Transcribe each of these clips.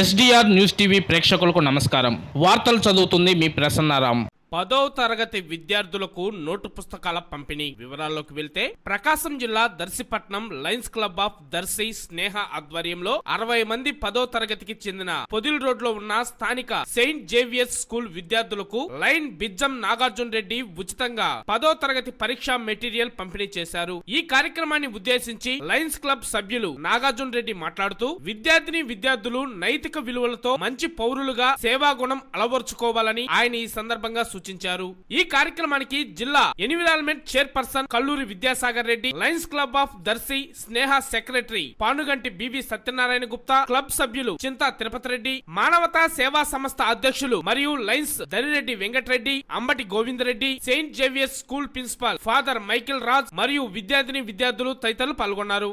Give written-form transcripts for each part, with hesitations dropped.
SDR news TV ప్రేక్షకులకు నమస్కారం. వార్తలు చదువుతుంది మీ ప్రసన్నారాం. 10వ తరగతి విద్యార్థులకు నోటు పుస్తకాల పంపిణీ వివరాల్లోకి వెళ్తే, ప్రకాశం జిల్లా Darsipatnam Lions club of Darshi స్నేహ ఆధ్వర్యంలో 60 మంది 10వ తరగతికి చెందిన పొదిల్ రోడ్ లో ఉన్న స్థానిక సెయింట్ జేవియర్స్ స్కూల్ విద్యార్థులకు లైన్ బిజ్జం నాగార్జున రెడ్డి ఉచితంగా 10వ తరగతి పరీక్షా మెటీరియల్ పంపిణీ చేశారు. ఈ కార్యక్రమాన్ని ఉద్దేశించి లయన్స్ క్లబ్ సభ్యులు నాగార్జున రెడ్డి మాట్లాడుతూ, విద్యార్థులు నైతిక విలువలతో మంచి పౌరులుగా సేవాగుణం అలవర్చుకోవాలని ఆయన ఈ సందర్భంగా సూచించారు. ఈ కార్యక్రమానికి జిల్లా environment chairperson Kalluri Vidyasagar Reddy, lions club of Darshi Sneha secretary Panuganti BV Satyanarayana Gupta, club సభ్యులు చింతా తిరుపతి రెడ్డి, మానవతా సేవా సంస్థ అధ్యక్షులు మరియు lions Darireddy Venkatareddy, Ambati Govindareddy, saint Xavier's school principal father Michael Raj మరియు విద్యార్థులు తదితరులు పాల్గొన్నారు.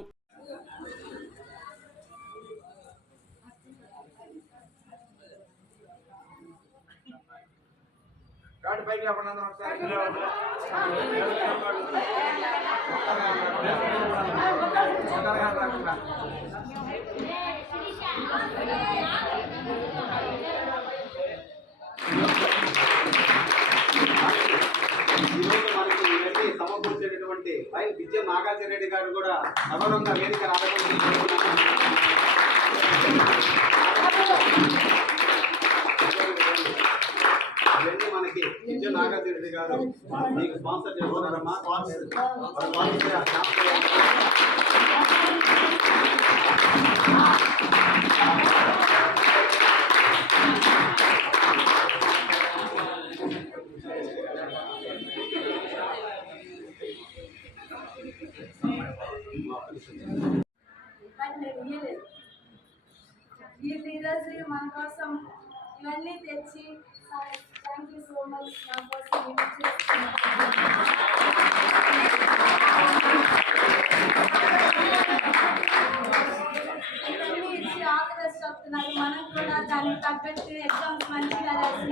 సమకూర్చేటటువంటి లైన్ బిజ్జం నాగార్జున రెడ్డి గారు కూడా సగౌరవంగా వేదిక ఇవన్నీ మనకి బిజ్జం నాగార్జున రెడ్డి గారు మీకు స్పాన్సర్ చేస్తున్నారమ్మా. ఈ లీడర్స్ మన కోసం ఇవన్నీ తెచ్చి థ్యాంక్ యూ సో మచ్ నా కోసం ఇవన్నీ ఇచ్చి ఆల్ ది బెస్ట్ చెప్తున్నారు. మనం కూడా దానికి తగ్గట్టు ఎగ్జామ్స్ మంచిగా రాసి